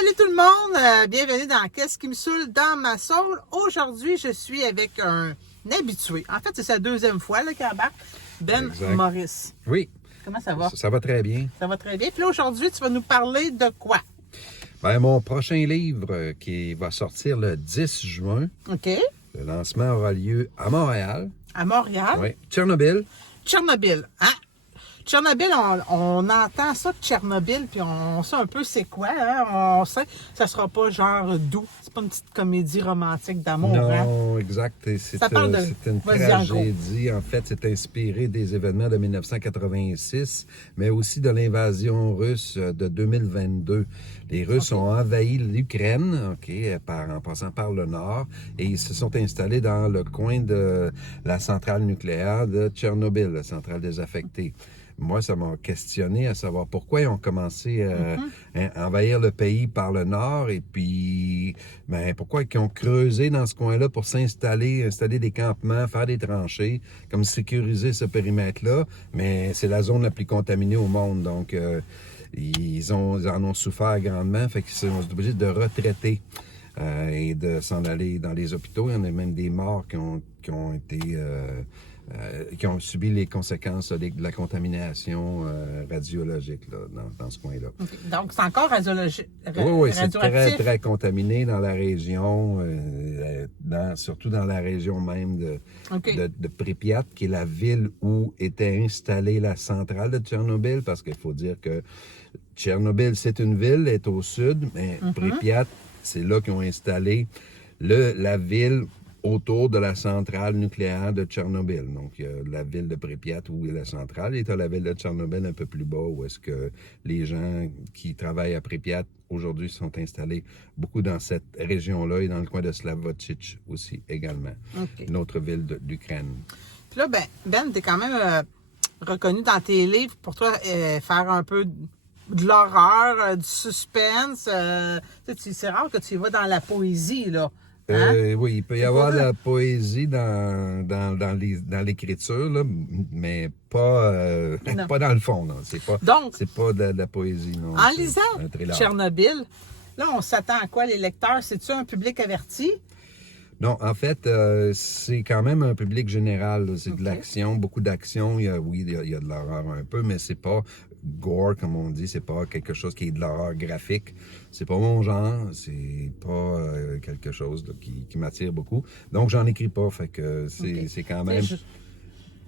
Salut tout le monde, bienvenue dans Qu'est-ce qui me saoule dans ma soul. Aujourd'hui, je suis avec un habitué. En fait, c'est sa deuxième fois qu'il embarque, Ben Exact. Maurice. Oui. Comment ça va? Ça va très bien. Ça va très bien. Puis là, aujourd'hui, tu vas nous parler de quoi? Ben, mon prochain livre qui va sortir le 10 juin, OK. le lancement aura lieu à Montréal. À Montréal. Oui. Tchernobyl. Tchernobyl. Hein? Tchernobyl, on entend ça de Tchernobyl, puis on sait un peu c'est quoi. Hein? On sait que ça sera pas genre doux. C'est pas une petite comédie romantique d'amour. Hein? Non, exact. C'est une Vas-y, en gros. tragédie. En fait, c'est inspiré des événements de 1986, mais aussi de l'invasion russe de 2022. Les Russes ont envahi l'Ukraine, en passant par le nord, et ils se sont installés dans le coin de la centrale nucléaire de Tchernobyl, la centrale désaffectée. Moi, ça m'a questionné à savoir pourquoi ils ont commencé à envahir le pays par le nord et puis pourquoi ils ont creusé dans ce coin-là pour installer des campements, faire des tranchées, comme sécuriser ce périmètre-là. Mais c'est la zone la plus contaminée au monde, donc ils en ont souffert grandement, fait qu'ils sont obligés de retraiter et de s'en aller dans les hôpitaux. Il y en a même des morts qui ont subi les conséquences de la contamination radiologique là, dans ce coin-là. Okay. Donc, c'est encore radiologique. Oui, c'est très, très contaminé dans la région, surtout dans la région même de Pripyat, qui est la ville où était installée la centrale de Tchernobyl, parce qu'il faut dire que Tchernobyl, c'est une ville, elle est au sud, mais Pripyat, c'est là qu'ils ont installé la ville autour de la centrale nucléaire de Tchernobyl. Donc, il y a la ville de Pripyat où est la centrale, et tu as la ville de Tchernobyl un peu plus bas, où est-ce que les gens qui travaillent à Pripyat aujourd'hui sont installés beaucoup dans cette région-là et dans le coin de Slavotchitch aussi également, une autre ville d'Ukraine. Puis là, Ben, t'es quand même reconnu dans tes livres pour toi faire un peu de l'horreur, du suspense. C'est rare que tu y vas dans la poésie, là. Hein? Oui, il peut y avoir de la poésie dans l'écriture, là, mais pas dans le fond. Non. C'est pas de la poésie. Non. En lisant Tchernobyl, là, on s'attend à quoi, les lecteurs? C'est-tu un public averti? Non, en fait, c'est quand même un public général. Là. C'est de l'action, beaucoup d'action. Il y a de l'horreur un peu, mais c'est pas gore, comme on dit. C'est pas quelque chose qui est de l'horreur graphique. C'est pas mon genre. C'est pas quelque chose là, qui m'attire beaucoup. Donc, j'en écris pas. Fait que c'est quand même...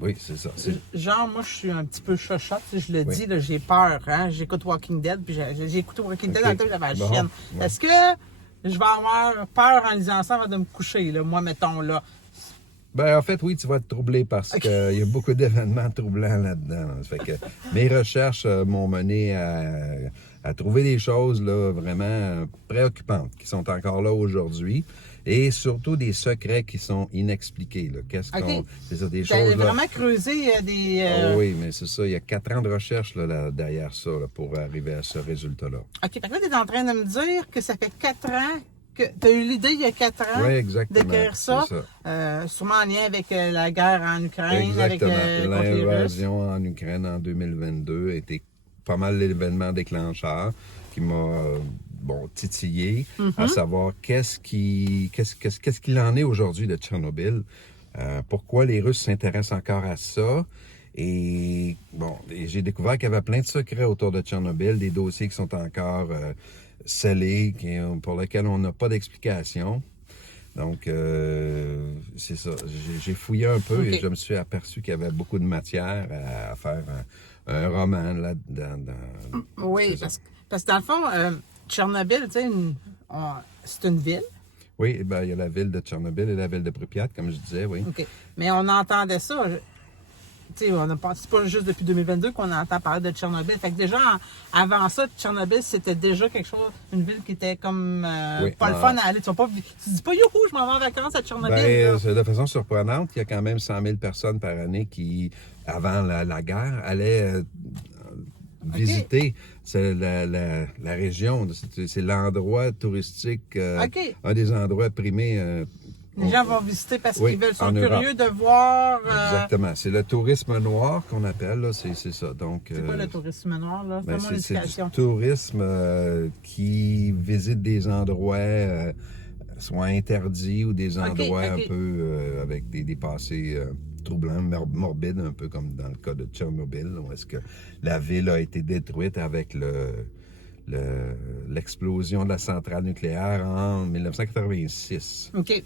Oui, c'est ça. Genre, moi, je suis un petit peu chochotte, je le dis, là, j'ai peur. Hein? J'écoute Walking Dead, puis j'ai écouté Walking Dead dans le temps que j'avais la chienne. Ouais. Est-ce que je vais avoir peur en lisant ça avant de me coucher, là, moi, mettons, là? Ben, en fait, oui, tu vas te troubler parce qu'il y a beaucoup d'événements troublants là-dedans. Là. Fait que mes recherches m'ont mené à trouver des choses là, vraiment préoccupantes qui sont encore là aujourd'hui et surtout des secrets qui sont inexpliqués. Là. C'est ça, des choses... T'as vraiment creusé des... oui, mais c'est ça. Il y a 4 ans de recherche là, derrière ça là, pour arriver à ce résultat-là. OK, là, tu es en train de me dire que ça fait 4 ans que tu as eu l'idée il y a 4 ans d'écrire ça, sûrement en lien avec la guerre en Ukraine. Exactement. Avec l'invasion en Ukraine en 2022 a été pas mal l'événement déclencheur qui m'a titillé à savoir qu'est-ce qu'il en est aujourd'hui de Tchernobyl, pourquoi les Russes s'intéressent encore à ça. Et j'ai découvert qu'il y avait plein de secrets autour de Tchernobyl, des dossiers qui sont encore scellés, pour lesquels on n'a pas d'explication. Donc, c'est ça. J'ai fouillé un peu et je me suis aperçu qu'il y avait beaucoup de matière à faire un roman là-dedans. Oui, parce que dans le fond, Tchernobyl, tu sais, c'est une ville. Oui, il y a la ville de Tchernobyl et la ville de Pripyat, comme je disais, oui. OK. Mais on entendait ça. Tu sais, c'est pas juste depuis 2022 qu'on entend parler de Tchernobyl. Fait que déjà, avant ça, Tchernobyl, c'était déjà quelque chose, une ville qui était comme pas le fun à aller. Tu dis pas, youhou, je m'en vais en vacances à Tchernobyl. De façon surprenante, il y a quand même 100 000 personnes par année qui, avant la guerre, allaient visiter la région. C'est l'endroit touristique, un des endroits primés Les gens vont visiter parce Oui, qu'ils sont en Europe. curieux de voir... Exactement. C'est le tourisme noir qu'on appelle, là. C'est ça. Donc, C'est quoi le tourisme noir, là? Fais-moi c'est l'explication. du tourisme qui visite des endroits soit interdits ou des endroits un peu avec des passés troublants, morbides, un peu comme dans le cas de Tchernobyl, où est-ce que la ville a été détruite avec l'explosion de la centrale nucléaire en 1986. OK.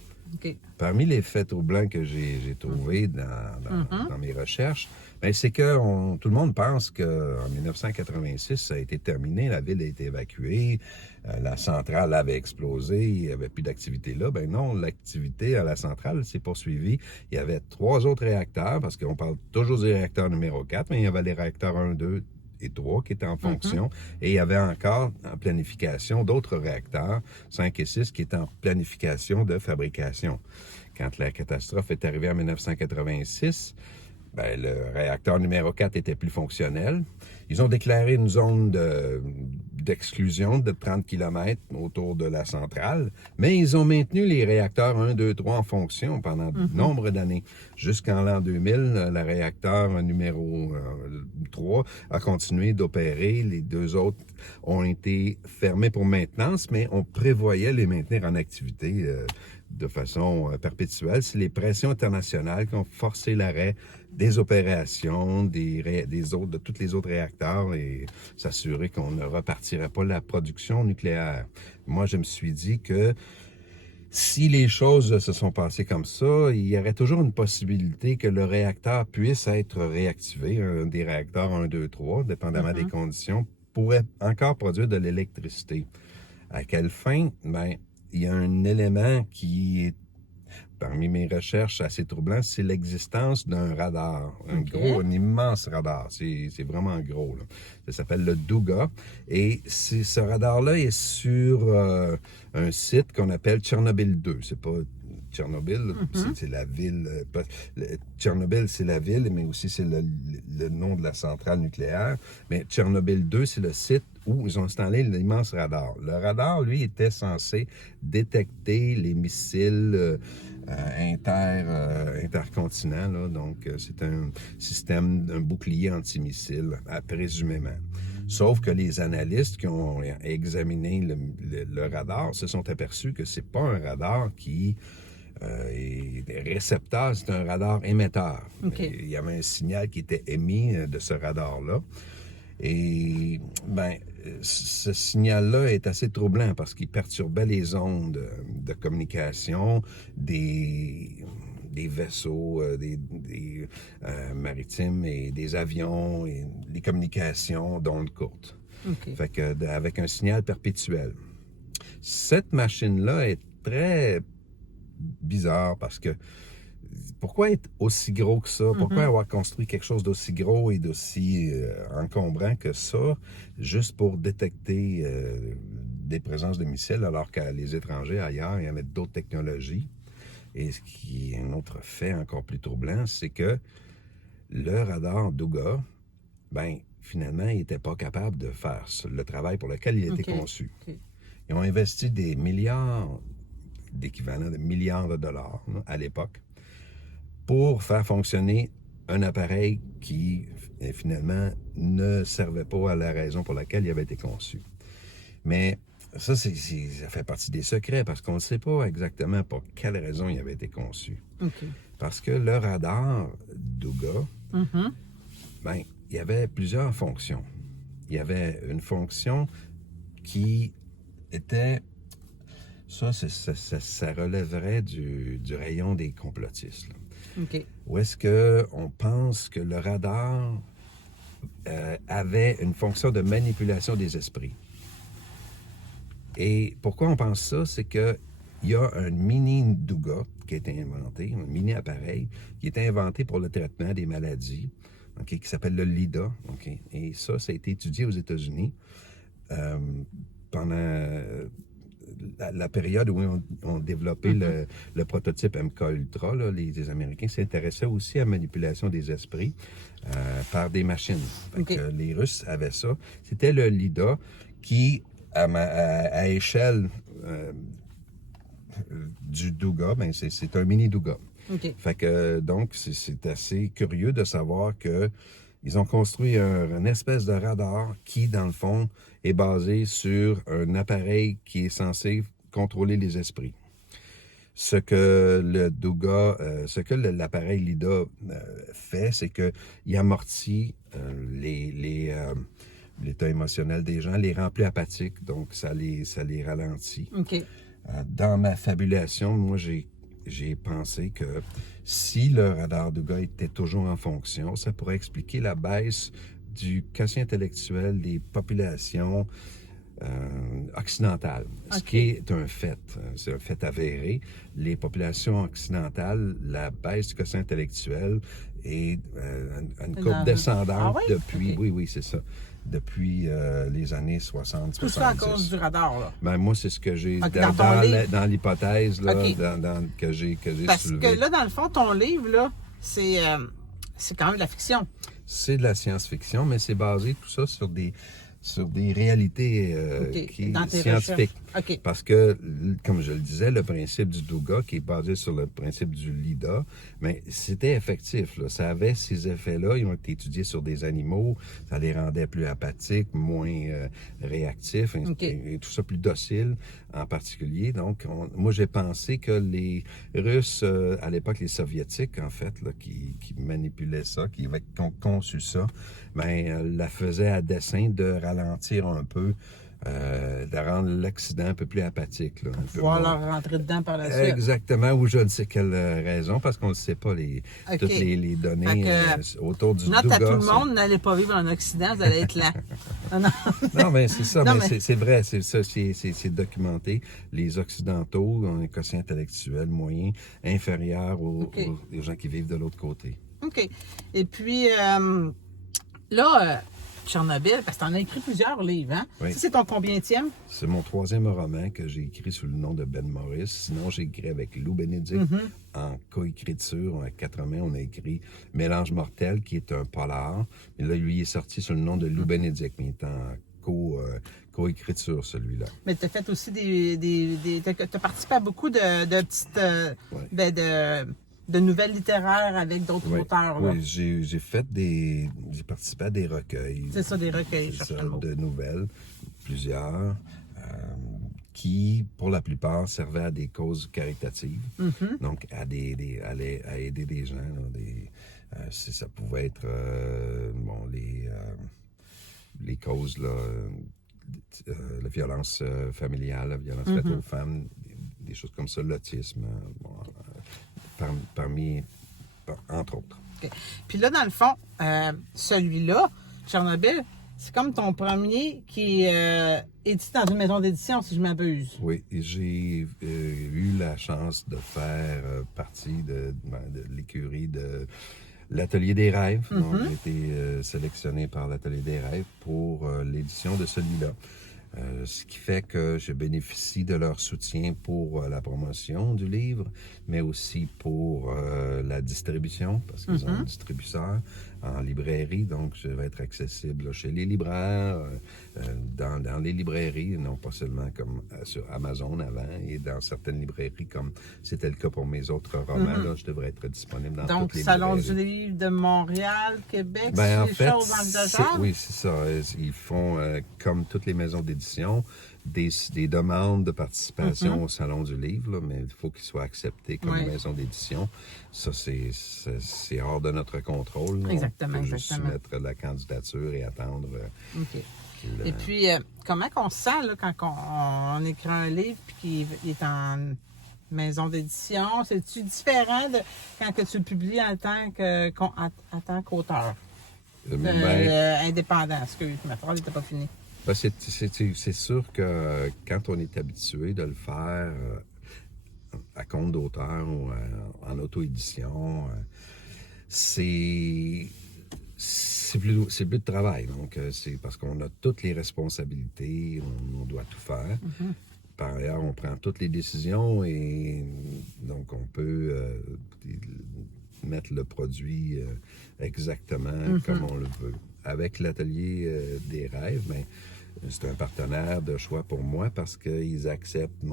Parmi les faits troublants que j'ai trouvés dans mes recherches, ben, c'est que tout le monde pense qu'en 1986, ça a été terminé, la ville a été évacuée, la centrale avait explosé, il n'y avait plus d'activité là. Ben non, l'activité à la centrale s'est poursuivie. Il y avait 3 autres réacteurs, parce qu'on parle toujours du réacteur numéro 4, mais il y avait les réacteurs 1, 2 et 3 qui étaient en fonction. Et il y avait encore en planification d'autres réacteurs, 5 et 6, qui étaient en planification de fabrication. Quand la catastrophe est arrivée en 1986, ben, le réacteur numéro 4 était plus fonctionnel. Ils ont déclaré une zone d'exclusion de 30 km autour de la centrale, mais ils ont maintenu les réacteurs 1, 2, 3 en fonction pendant de nombre d'années. Jusqu'en l'an 2000, le réacteur numéro 3 a continué d'opérer. Les 2 autres ont été fermés pour maintenance, mais on prévoyait les maintenir en activité de façon perpétuelle. C'est les pressions internationales qui ont forcé l'arrêt des opérations de tous les autres réacteurs et s'assurer qu'on ne repartirait pas la production nucléaire. Moi, je me suis dit que si les choses se sont passées comme ça, il y aurait toujours une possibilité que le réacteur puisse être réactivé. Un des réacteurs 1, 2, 3, dépendamment des conditions, pourrait encore produire de l'électricité. À quelle fin? Ben, il y a un élément qui est, parmi mes recherches assez troublant, c'est l'existence d'un radar. Un immense radar. C'est vraiment gros, là. Ça s'appelle le Duga. Et ce radar-là est sur un site qu'on appelle Tchernobyl 2. C'est pas Tchernobyl, c'est la ville. Tchernobyl, c'est la ville, mais aussi c'est le nom de la centrale nucléaire. Mais Tchernobyl 2, c'est le site où ils ont installé l'immense radar. Le radar, lui, était censé détecter les missiles intercontinents. Là. Donc, c'est un système, un bouclier antimissile, présumément. Sauf que les analystes qui ont examiné le radar se sont aperçus que c'est pas un radar qui est récepteur, c'est un radar émetteur. Il y avait un signal qui était émis de ce radar-là. Et ben, ce signal-là est assez troublant parce qu'il perturbait les ondes de communication des vaisseaux maritimes et des avions et les communications d'ondes courtes. Fait que, avec un signal perpétuel. Cette machine-là est très bizarre parce que pourquoi être aussi gros que ça? Pourquoi avoir construit quelque chose d'aussi gros et d'aussi encombrant que ça, juste pour détecter des présences de missiles, alors que les étrangers ailleurs, il y avait d'autres technologies. Et ce qui est un autre fait encore plus troublant, c'est que le radar Duga, ben, finalement, il n'était pas capable de faire le travail pour lequel il a été conçu. Ils ont investi des milliards, d'équivalent de milliards de dollars là, à l'époque, pour faire fonctionner un appareil qui, finalement, ne servait pas à la raison pour laquelle il avait été conçu. Mais ça, ça fait partie des secrets, parce qu'on ne sait pas exactement pour quelle raison il avait été conçu. Parce que le radar Duga, ben, il y avait plusieurs fonctions. Il y avait une fonction qui était... Ça relèverait du rayon des complotistes. Là. Où est-ce qu'on pense que le radar avait une fonction de manipulation des esprits. Et pourquoi on pense ça? C'est qu'il y a un mini Duga qui a été inventé, un mini appareil qui est inventé pour le traitement des maladies, qui s'appelle le LIDA. Et ça a été étudié aux États-Unis pendant la période où on développait le prototype MK Ultra. Là, les Américains s'intéressaient aussi à la manipulation des esprits par des machines. Les Russes avaient ça. C'était le LIDA qui, à échelle du Douga, ben c'est un mini Douga. OK. Fait que, donc, c'est assez curieux de savoir que ils ont construit une espèce de radar qui, dans le fond, est basé sur un appareil qui est censé contrôler les esprits. Ce que le Douga, l'appareil LIDA fait, c'est qu'il amortit l'état émotionnel des gens, les rend plus apathiques, donc ça les ralentit. OK. Dans ma fabulation, moi, j'ai pensé que si le radar Douga était toujours en fonction, ça pourrait expliquer la baisse du quotient intellectuel des populations occidentales. Ce qui est un fait, c'est un fait avéré. Les populations occidentales, la baisse du quotient intellectuel est une courbe descendante depuis, oui, c'est ça, depuis les années 60. Tout ça à cause du radar, là. Ben, moi, c'est ce que j'ai dans l'hypothèse là, que j'ai Parce soulevée. que là, dans le fond, ton livre, là, c'est quand même de la fiction. C'est de la science-fiction, mais c'est basé tout ça sur des réalités scientifiques. Okay. Parce que, comme je le disais, le principe du Douga, qui est basé sur le principe du LIDA, mais c'était effectif, là. Ça avait ces effets-là. Ils ont été étudiés sur des animaux. Ça les rendait plus apathiques, moins réactifs, et tout ça plus dociles en particulier. Donc, moi, j'ai pensé que les Russes, à l'époque, les Soviétiques, en fait, là, qui manipulaient ça, qui ont conçu ça, la faisaient à dessein de ralentir un peu, de rendre l'Occident un peu plus apathique. Là, pouvoir leur rentrer dedans par la suite. Exactement, ou je ne sais quelle raison, parce qu'on ne sait pas toutes les données autour du Douga. Note à tout le monde, n'allez pas vivre en Occident, vous allez être là. Non, mais c'est ça, c'est vrai, c'est ça, c'est documenté. Les Occidentaux ont un quotient intellectuel moyen inférieur aux gens qui vivent de l'autre côté. OK. Et puis, là... Tchernobyl, parce que tu en as écrit plusieurs livres, hein? Oui. Ça, c'est ton combienième? C'est mon 3e roman que j'ai écrit sous le nom de Ben Morris. Sinon, j'ai écrit avec Lou Bénédicte en coécriture. En 80, on a écrit Mélange mortel, qui est un polar. Mais là, lui, il est sorti sous le nom de Lou Bénédicte, mais il est en coécriture, celui-là. Mais tu as fait aussi t'as participé à beaucoup de petites... de nouvelles littéraires avec d'autres auteurs. Là. Oui, j'ai participé à des recueils. C'est ça, des recueils. De nouvelles, plusieurs, qui, pour la plupart, servaient à des causes caritatives. Donc, à aider des gens. Là, ça pouvait être les causes, là, la violence familiale, la violence faite aux femmes, des choses comme ça, l'autisme, entre autres. Okay. Puis là, dans le fond, celui-là, Tchernobyl, c'est comme ton premier qui est édité dans une maison d'édition, si je m'abuse. Oui, j'ai eu la chance de faire partie de l'écurie de l'Atelier des Rêves. Donc, j'ai été sélectionné par l'Atelier des Rêves pour l'édition de celui-là. Ce qui fait que je bénéficie de leur soutien pour la promotion du livre, mais aussi pour la distribution, parce qu'ils ont un distributeur en librairie, donc je vais être accessible chez les libraires, dans les librairies, non pas seulement comme sur Amazon avant, et dans certaines librairies, comme c'était le cas pour mes autres romans, là, je devrais être disponible dans toutes les librairies. Donc, Salon du livre de Montréal, Québec, en des fait, choses envisageables? Oui, c'est ça. Ils font, comme toutes les maisons d'édition, des demandes de participation au Salon du livre, là, mais il faut qu'ils soient acceptés comme maison d'édition. Ça, c'est hors de notre contrôle. Là. Exactement, on peut juste soumettre la candidature et attendre. Et puis, comment qu'on se sent là, quand on écrit un livre et qu'il est en maison d'édition? C'est-tu différent de quand que tu le publies en tant qu'auteur? Indépendant, excuse, ma phrase n'était pas finie. C'est sûr que quand on est habitué de le faire à compte d'auteur ou en auto-édition, c'est plus de travail. Donc, c'est parce qu'on a toutes les responsabilités, on doit tout faire. Par ailleurs, on prend toutes les décisions et donc on peut mettre le produit exactement comme on le veut. Avec l'Atelier des Rêves, c'est un partenaire de choix pour moi parce qu'ils acceptent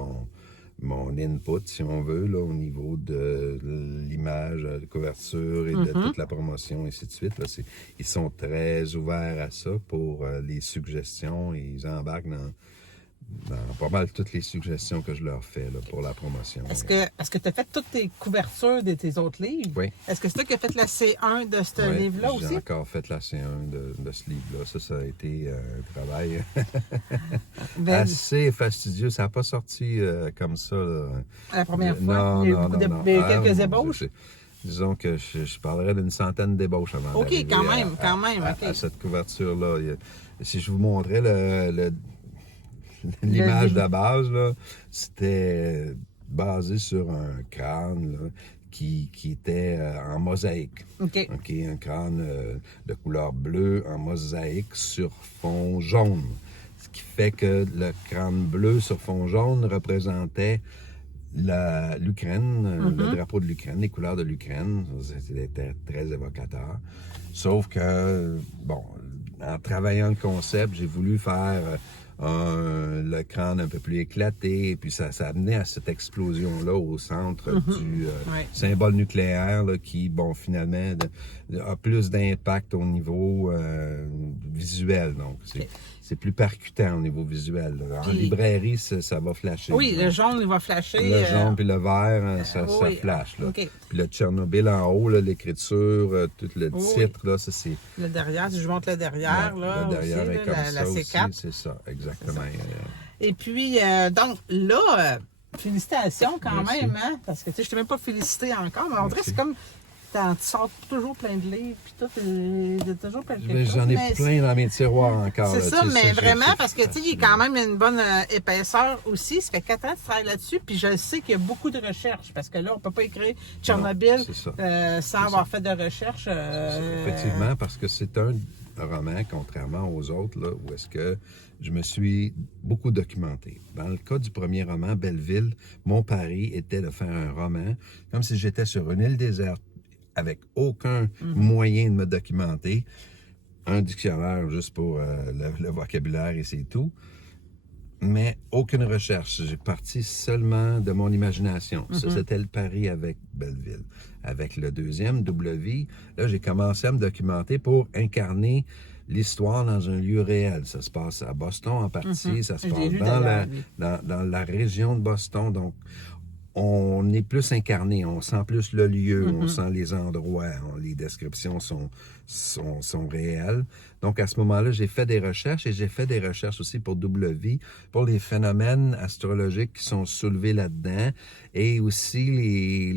mon input, si on veut, là, au niveau de l'image, de la couverture et de toute la promotion, et ainsi de suite. Là, ils sont très ouverts à ça pour les suggestions et ils embarquent dans pas mal toutes les suggestions que je leur fais là, pour la promotion. Est-ce que tu as fait toutes tes couvertures de tes autres livres? Oui. Est-ce que c'est toi qui as fait la C1 de ce livre-là aussi? J'ai encore fait la C1 de ce livre-là. Ça a été un travail assez fastidieux. Ça n'a pas sorti comme ça. Là. La première fois? Non, il y a eu non, beaucoup non. Il y a eu quelques ébauches? Disons que je parlerais d'une centaine d'ébauches avant OK, quand même. À cette couverture-là. Si je vous montrais l'image de base, là, c'était basé sur un crâne là, qui était en mosaïque. OK. Un crâne de couleur bleue en mosaïque sur fond jaune. Ce qui fait que le crâne bleu sur fond jaune représentait l'Ukraine, le drapeau de l'Ukraine, les couleurs de l'Ukraine. C'était très évocateur. Sauf que, bon, en travaillant le concept, j'ai voulu faire le crâne un peu plus éclaté, et puis ça amenait à cette explosion-là au centre du symbole nucléaire là, qui, bon, finalement, a plus d'impact au niveau visuel. Donc, c'est plus percutant au niveau visuel. En librairie, ça va flasher. Oui, le jaune, il va flasher. Le jaune puis le vert, ça flash. Là. Okay. Puis le Tchernobyl en haut, l'écriture, tout le titre, là, ça c'est... Le derrière, si je montre le derrière, là, le derrière aussi, est comme la C4. C'est ça, exactement. Et puis, donc, là, félicitations quand Merci. même, hein? Parce que, tu sais, je t'ai même pas félicité encore, mais on dirait que c'est comme... Tu sors toujours plein de livres, puis tout, toujours plein de quelque chose. J'en ai plein dans mes tiroirs encore. C'est là, ça, mais vraiment, parce que, tu sais, il y a quand fascinant. même une bonne épaisseur aussi. Ça fait 4 ans que tu travailles là-dessus, puis je sais qu'il y a beaucoup de recherches, parce que là, on peut pas écrire Tchernobyl sans avoir fait de recherche. Effectivement, parce que c'est un roman, contrairement aux autres, là, où est-ce que je me suis beaucoup documenté. Dans le cas du premier roman, Belleville, mon pari était de faire un roman comme si j'étais sur une île déserte, avec aucun moyen de me documenter, un dictionnaire juste pour le vocabulaire et c'est tout, mais aucune recherche. J'ai parti seulement de mon imagination. Ça, c'était le pari avec Belleville. Avec le deuxième, Double Vie, là, j'ai commencé à me documenter pour incarner l'histoire dans un lieu réel. Ça se passe à Boston en partie, ça se passe dans la région de Boston, donc on est plus incarné, on sent plus le lieu, on sent les endroits, les descriptions sont réelles. Donc, à ce moment-là, j'ai fait des recherches et j'ai fait des recherches aussi pour Double Vie, pour les phénomènes astrologiques qui sont soulevés là-dedans et aussi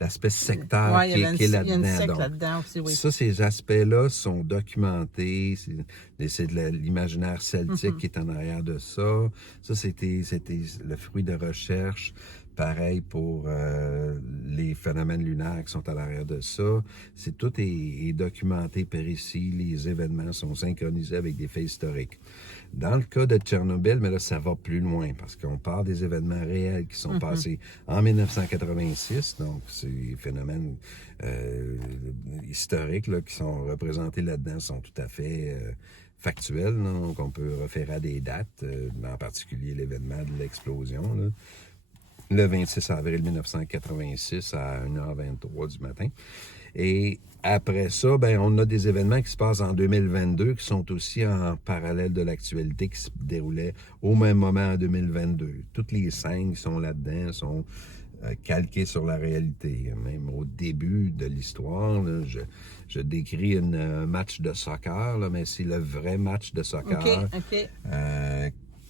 l'aspect sectaire qui est là-dedans. Il y a une secte là-dedans aussi, oui. Ça, ces aspects-là sont documentés. C'est de l'imaginaire celtique qui est en arrière de ça. Ça, c'était le fruit de recherche. Pareil pour les phénomènes lunaires qui sont à l'arrière de ça. Tout est documenté par ici. Les événements sont synchronisés avec des faits historiques. Dans le cas de Tchernobyl, mais là, ça va plus loin parce qu'on parle des événements réels qui sont passés en 1986. Donc, ces phénomènes historiques là, qui sont représentés là-dedans sont tout à fait factuels. Donc, on peut référer à des dates, en particulier l'événement de l'explosion, là. Le 26 avril 1986 à 1h23 du matin. Et après ça, ben, on a des événements qui se passent en 2022 qui sont aussi en parallèle de l'actualité qui se déroulait au même moment en 2022. Toutes les scènes qui sont là-dedans sont calquées sur la réalité. Même au début de l'histoire, là, je décris un match de soccer, là, mais c'est le vrai match de soccer. OK.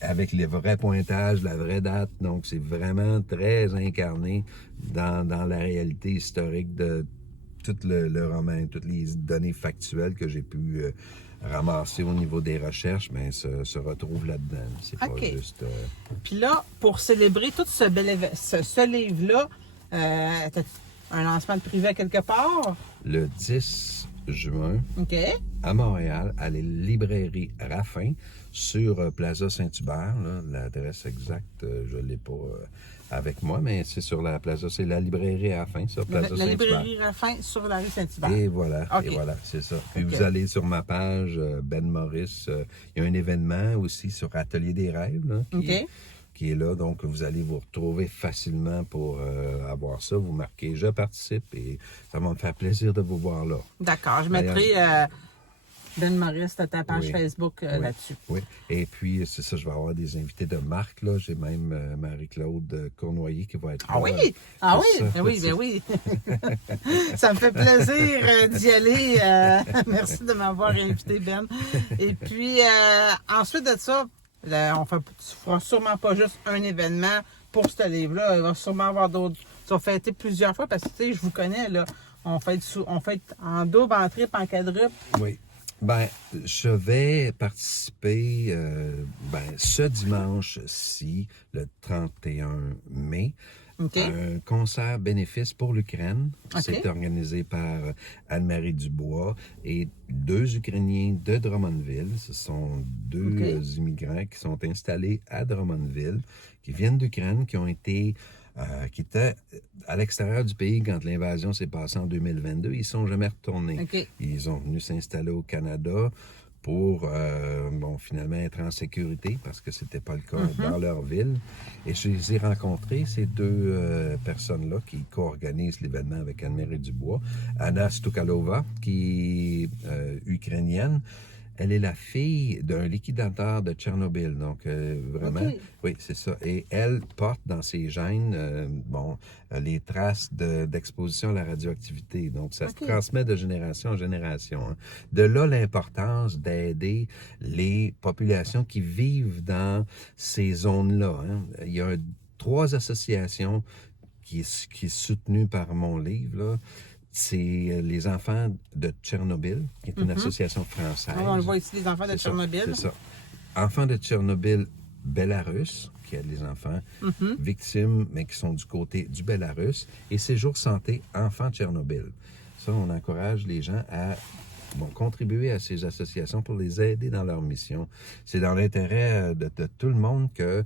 Avec les vrais pointages, la vraie date. Donc, c'est vraiment très incarné dans la réalité historique de tout le roman, toutes les données factuelles que j'ai pu ramasser au niveau des recherches, mais se retrouvent là-dedans. C'est pas juste... Puis là, pour célébrer tout ce livre-là, t'as un lancement de privé quelque part? Le 10 juin, OK. à Montréal, à la librairie Raffin, sur Plaza Saint-Hubert. L'adresse exacte, je ne l'ai pas avec moi, mais c'est sur la Plaza, c'est la librairie Raffin, sur Plaza Saint-Hubert. La librairie Raffin sur la rue Saint-Hubert. Et voilà, c'est ça. Puis vous allez sur ma page, Ben Maurice, il y a un événement aussi sur Atelier des rêves, là, qui est là. Donc, vous allez vous retrouver facilement pour avoir ça. Vous marquez « Je participe » et ça va me faire plaisir de vous voir là. D'accord. Je mettrai Ben Maurice, ta page Facebook là-dessus. Oui. Et puis, c'est ça, je vais avoir des invités de marque, là. J'ai même Marie-Claude Cournoyer qui va être là. Ah oui? Ah oui? Ben oui, ben oui. Ça me fait plaisir d'y aller. Merci de m'avoir invité, Ben. Et puis, ensuite de ça, tu ne feras sûrement pas juste un événement pour ce livre-là. Il va sûrement avoir d'autres. Tu vas fêter plusieurs fois parce que, tu sais, je vous connais, là. On fête en double, en triple, en quadruple. Oui. Ben, je vais participer ce dimanche-ci, le 31 mai, à un concert bénéfice pour l'Ukraine. C'est organisé par Anne-Marie Dubois et 2 Ukrainiens de Drummondville. Ce sont 2 immigrants qui sont installés à Drummondville, qui viennent d'Ukraine, qui étaient à l'extérieur du pays quand l'invasion s'est passée en 2022. Ils ne sont jamais retournés. Ils sont venus s'installer au Canada pour, finalement, être en sécurité parce que ce n'était pas le cas dans leur ville. Et je les ai rencontrés, ces 2 personnes-là qui co-organisent l'événement avec Anne-Marie Dubois. Anna Stukalova, qui est ukrainienne. Elle est la fille d'un liquidateur de Tchernobyl. Donc, vraiment, oui, c'est ça. Et elle porte dans ses gènes, les traces d'exposition à la radioactivité. Donc, ça se transmet de génération en génération. Hein. De là, l'importance d'aider les populations qui vivent dans ces zones-là. Hein. Il y a 3 associations qui est soutenue par mon livre, là. C'est les enfants de Tchernobyl, qui est une association française. On le voit ici, les enfants de Tchernobyl. C'est ça. Enfants de Tchernobyl, Bélarus, qui aident les enfants victimes, mais qui sont du côté du Bélarus. Et Séjour Santé Enfants Tchernobyl. Ça, on encourage les gens à contribuer à ces associations pour les aider dans leur mission. C'est dans l'intérêt de tout le monde que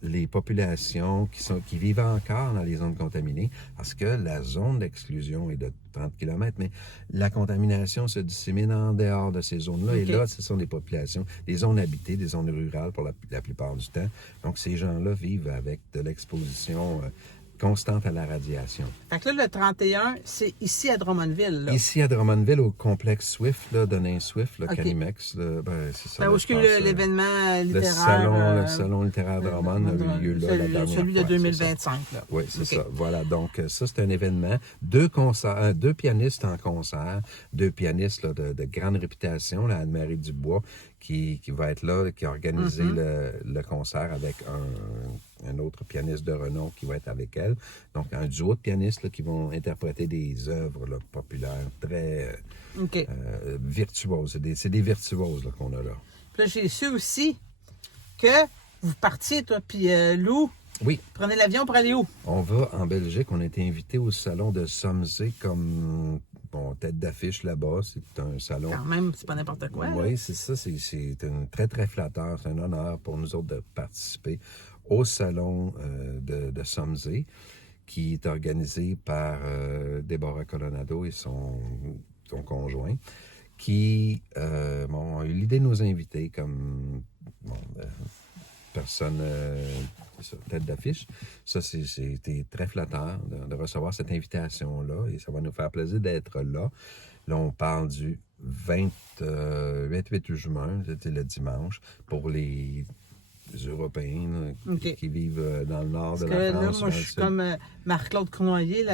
les populations qui vivent encore dans les zones contaminées, parce que la zone d'exclusion est de 30 km, mais la contamination se dissémine en dehors de ces zones-là. Et là, ce sont des populations, des zones habitées, des zones rurales pour la plupart du temps. Donc, ces gens-là vivent avec de l'exposition constante à la radiation. Fait que là, le 31, c'est ici à Drummondville. Là. Ici à Drummondville, au complexe Swift, là, de Nain Swift, le Canimex. Là, c'est ça. Où est-ce que l'événement littéraire... Le salon littéraire de Drummond a eu lieu là, la dernière celui de 2025. Là. Oui, c'est ça. Voilà, donc ça, c'est un événement. 2 pianistes en concert, 2 pianistes là, de grande réputation, là, Anne-Marie Dubois, qui va être là, qui a organisé le concert avec un autre pianiste de renom qui va être avec elle. Donc, un duo de pianistes là, qui vont interpréter des œuvres là, populaires très virtuoses. C'est des virtuoses là, qu'on a là. Puis là, j'ai su aussi que vous partiez, toi, puis Lou. Oui. Prenez l'avion pour aller où? On va en Belgique. On a été invité au salon de Somzé comme tête d'affiche là-bas. C'est un salon... Quand même, c'est pas n'importe quoi. Oui, c'est ça. C'est très, très flatteur. C'est un honneur pour nous autres de participer au salon de Somzé, qui est organisé par Déborah Colonado et son conjoint, qui ont eu l'idée de nous inviter comme personne... tête d'affiche. Ça, c'était très flatteur de recevoir cette invitation-là et ça va nous faire plaisir d'être là. Là, on parle du 28 juin, c'était le dimanche, pour les Européens là, qui vivent dans le nord de la France. Là, moi, je suis comme Marc-Claude Cournoyer,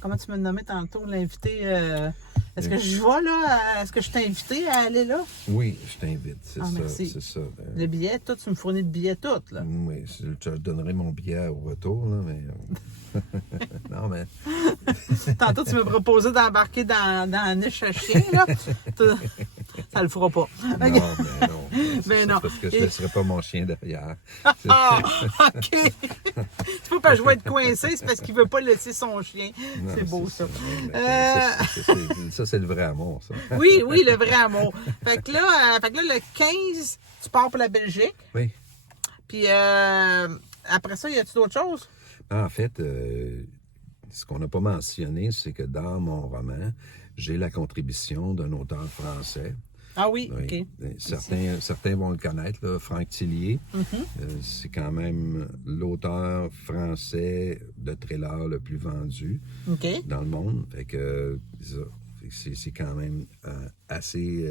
comment tu m'as nommé tantôt, l'invité... Est-ce que je vois là? Est-ce que je t'ai invité à aller là? Oui, je t'invite, c'est ça. Merci. C'est ça. Le billet, tout, tu me fournis de billets tout, là. Oui, je donnerai mon billet au retour, là, mais... non, mais... Tantôt, tu me proposais d'embarquer dans la niche à chien, là. Ça le fera pas. Non, mais non. Mais non. Parce que je ne laisserai pas mon chien derrière. Ah, OK. C'est pas parce que je vais être coincé, c'est parce qu'il veut pas laisser son chien. Non, c'est beau, ça. Ça, c'est le vrai amour, ça. Oui, le vrai amour. Fait que là, le 15, tu pars pour la Belgique. Oui. Puis après ça, y a-t-il d'autres choses? En fait, ce qu'on n'a pas mentionné, c'est que dans mon roman, j'ai la contribution d'un auteur français Ah oui, Oui. OK. Certains vont le connaître, là, Franck Tillier. C'est quand même l'auteur français de thriller le plus vendu OK. dans le monde. Fait que c'est quand même assez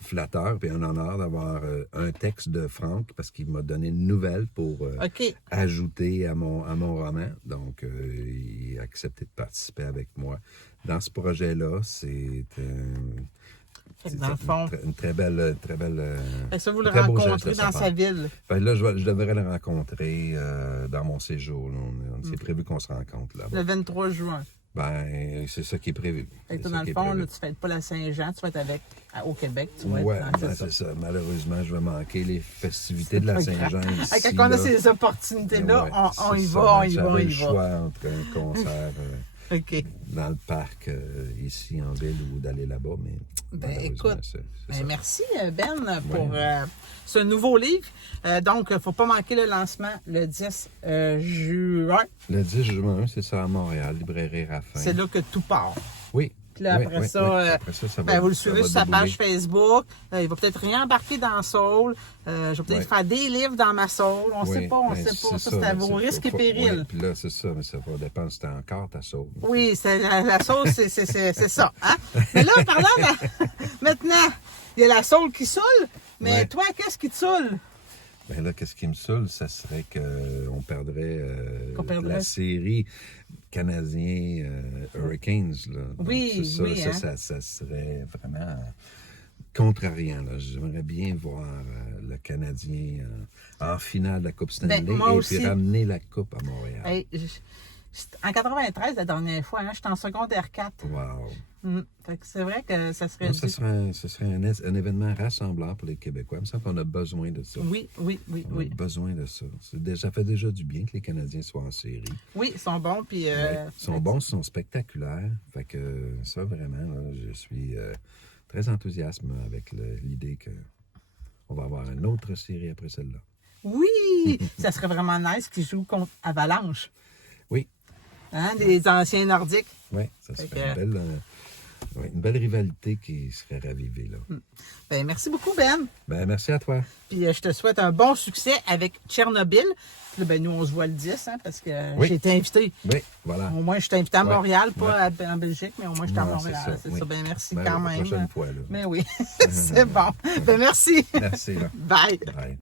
flatteur et un honneur d'avoir un texte de Franck parce qu'il m'a donné une nouvelle pour OK. ajouter à mon roman. Donc, il a accepté de participer avec moi dans ce projet-là. C'est Fait que dans le fond, une très belle... fait que ça, vous le très beau geste rencontrez de sa dans part. sa ville. Fait que là, je devrais le rencontrer dans mon séjour. Là. C'est prévu qu'on se rencontre là-bas. Le 23 juin. Ben, c'est ça qui est prévu. Fait que toi, C'est ça dans qui le est fond, prévu. là, tu ne fêtes pas la Saint-Jean, tu vas être au Québec. Tu vas Ouais, être, ben, c'est ça. Malheureusement, je vais manquer les festivités de la Saint-Jean ici. Quand on a là. ces opportunités-là, Ouais, on y c'est ça. va, on Ben, y va, j'avais on y le va. choix entre un concert OK. dans le parc ici en ville ou d'aller là-bas, mais Ben, malheureusement, écoute, c'est Ben, ça. merci, Ben, pour ce nouveau livre. Donc, il ne faut pas manquer le lancement le 10 juin. Le 10 juin, c'est ça, à Montréal, librairie Raffin. C'est là que tout part. Oui. Puis là, oui, après oui, ça, oui. Après ça, ben, vous le ça suivez va sur sa débouler. page Facebook. Il va peut-être réembarquer dans Soul. Je vais peut-être faire des livres dans ma Soul. On ne sait pas, on ben, sait pas. Ça, c'est c'est à mais vos risques et périls. Oui, puis là, c'est ça, mais ça va dépendre si t'as encore ta sauce. Oui, la sauce, c'est ça. Hein? Mais là, parlant maintenant, il y a la Soul qui saoule. Mais Ouais. toi, qu'est-ce qui te saoule? Ben là, qu'est-ce qui me saoule, ça serait qu'on perdrait, Qu'on perdrait. la série canadien Hurricanes. Là. Donc, Oui, c'est ça, oui, ça, hein. ça serait vraiment contrariant. Là. J'aimerais bien voir le Canadien en finale de la Coupe Stanley moi et aussi. puis ramener la Coupe à Montréal. Hey, en 93, la dernière fois, hein, j'étais en secondaire 4. Wow. Fait que c'est vrai que ça serait... Donc, ce serait un événement rassemblant pour les Québécois. Il me semble qu'on a besoin de ça. Oui. On a besoin de ça. Ça fait déjà du bien que les Canadiens soient en série. Oui, ils sont bons, puis... Ouais. Ils sont bons, ils sont spectaculaires. Fait que ça, vraiment, là, je suis très enthousiaste avec l'idée qu'on va avoir une autre série après celle-là. Oui! Ça serait vraiment nice qu'ils jouent contre Avalanche. Oui, Hein, des anciens nordiques. oui, ça Fait serait que- une belle rivalité qui serait ravivée. Là. Ben, merci beaucoup, Ben. Ben, merci à toi. Puis je te souhaite un bon succès avec Tchernobyl. Puis là, ben, nous, on se voit le 10, hein, parce que Oui. j'ai été invité. Oui, voilà. Au moins, je suis invité à Ouais. Montréal, pas en Belgique, mais au moins, je suis à Ouais, Montréal. C'est oui. ça. Ben, merci Ben, quand la même. prochaine fois, là. Mais oui, c'est bon. Ben, merci. Merci. Là. Bye. Bye.